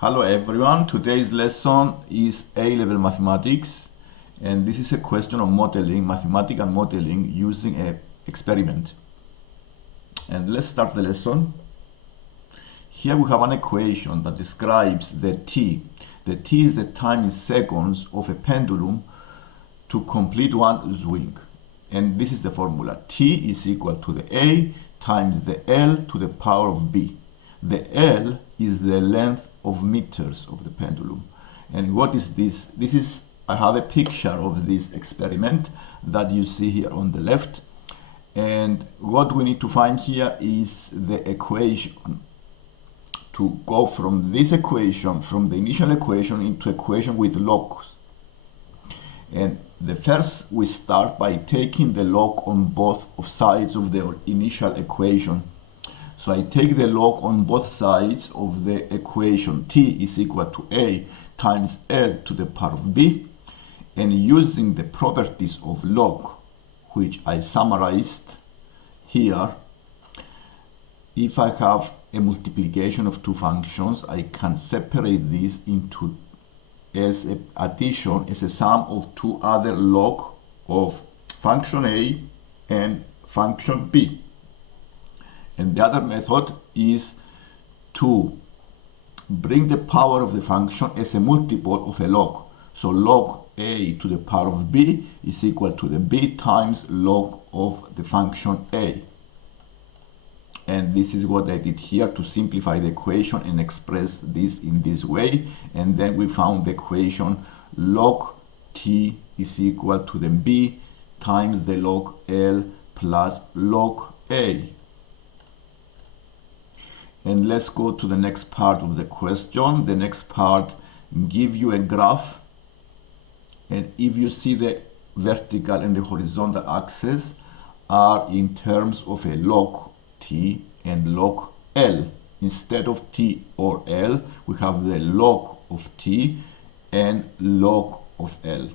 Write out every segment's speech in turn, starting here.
Hello everyone, today's lesson is A-level mathematics, and this is a question of modeling, mathematical modeling using an experiment. And let's start the lesson. Here we have an equation that describes the t. The t is the time in seconds of a pendulum to complete one swing. And this is the formula. T is equal to the A times the L to the power of B. The L is the length of meters of the pendulum. And what is this? I have a picture of this experiment that you see here on the left. And what we need to find here is the equation to go from this equation, from the initial equation into equation with logs. And the first we start by taking the log on both of sides of the initial equation. So I take the log on both sides of the equation. T is equal to A times L to the power of B. And using the properties of log, which I summarized here, if I have a multiplication of two functions, I can separate this into as an addition, as a sum of two other log of function A and function B. And the other method is to bring the power of the function as a multiple of a log. So log A to the power of B is equal to the B times log of the function A. And this is what I did here to simplify the equation and express this in this way. And then we found the equation log T is equal to the B times the log L plus log A. And let's go to the next part of the question. The next part gives you a graph, and if you see the vertical and the horizontal axis are in terms of a log T and log L. Instead of T or L, we have the log of T and log of L.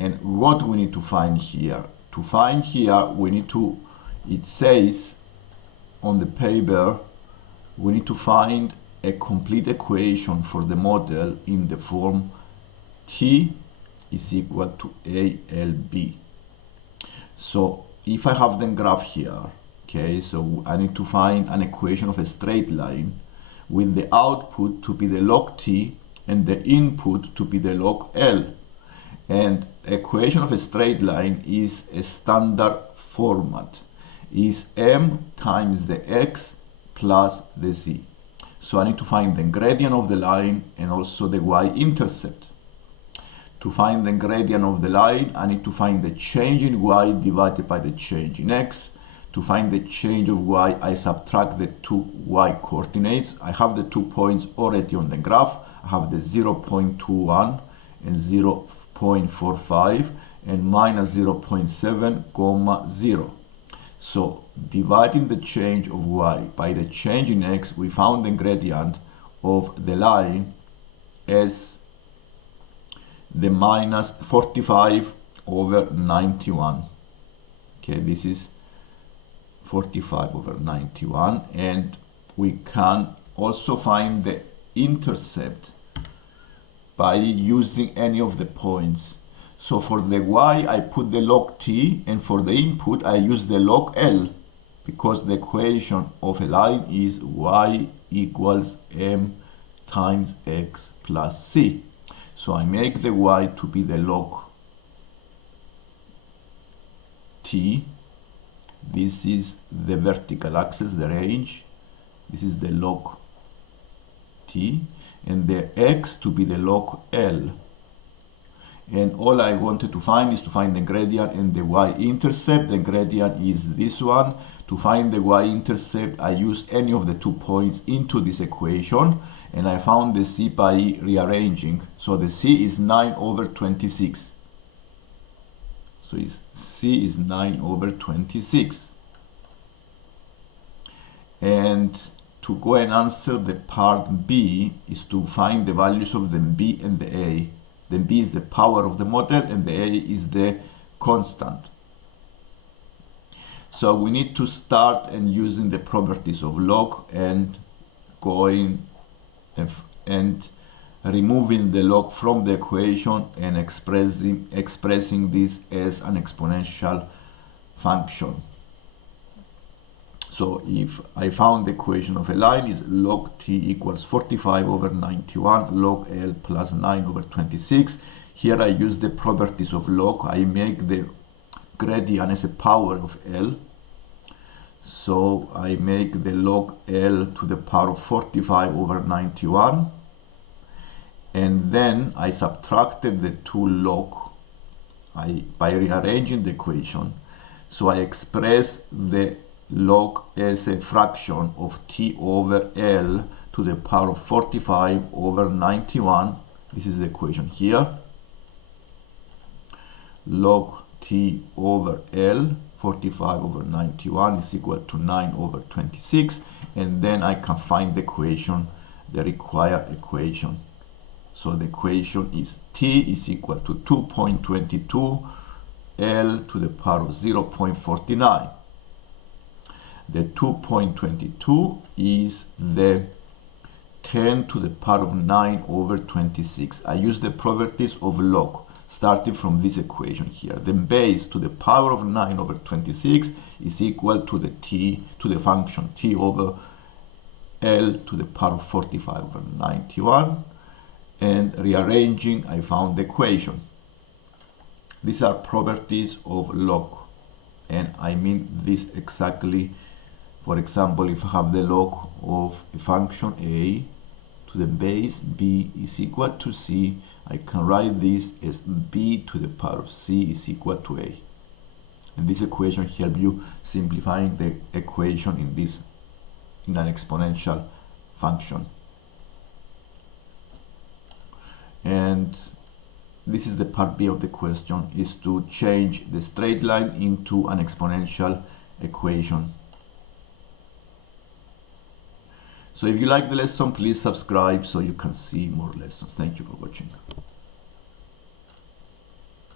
And what we need to find here? To find here, we need to, it says on the paper, we need to find a complete equation for the model in the form T is equal to ALB. So if I have the graph here, okay, so I need to find an equation of a straight line with the output to be the log T and the input to be the log L. And equation of a straight line is a standard format. Is M times the X plus the Z. So I need to find the gradient of the line and also the y-intercept. To find the gradient of the line, I need to find the change in y divided by the change in x. To find the change of y, I subtract the two y coordinates. I have the 2 points already on the graph. I have the 0.21 and 0.45 and minus 0.7, 0. So dividing the change of y by the change in x, we found the gradient of the line as the minus 45 over 91. Okay, this is 45 over 91, and we can also find the intercept by using any of the points. So for the y, I put the log T, and for the input, I use the log L, because the equation of a line is y equals m times x plus c. So I make the y to be the log T. This is the vertical axis, the range. This is the log T, and the x to be the log L. And all I wanted to find is to find the gradient and the y-intercept. The gradient is this one. To find the y-intercept, I used any of the 2 points into this equation, and I found the c by rearranging. So the c is 9 over 26. So c is 9 over 26. And to go and answer the part B is to find the values of the B and the A. Then B is the power of the model and the A is the constant. So we need to start and using the properties of log and going and removing the log from the equation and expressing this as an exponential function. So if I found the equation of a line is log t equals 45 over 91 log L plus 9 over 26. Here I use the properties of log. I make the gradient as a power of L. So I make the log L to the power of 45 over 91. And then I subtracted the two log by rearranging the equation. So I express the log as a fraction of t over L to the power of 45 over 91. This is the equation here. Log t over L, 45 over 91 is equal to 9 over 26. And then I can find the equation, the required equation. So the equation is t is equal to 2.22 L to the power of 0.49. The 2.22 is the 10 to the power of 9 over 26. I use the properties of log starting from this equation here. The base to the power of 9 over 26 is equal to the t, to the function t over L to the power of 45 over 91. And rearranging, I found the equation. These are properties of log. And I mean this exactly. For example, if I have the log of a function a to the base b is equal to c, I can write this as b to the power of c is equal to a. And this equation helps you simplifying the equation in an exponential function. And this is the part B of the question, is to change the straight line into an exponential equation. So if you like the lesson, please subscribe so you can see more lessons. Thank you for watching.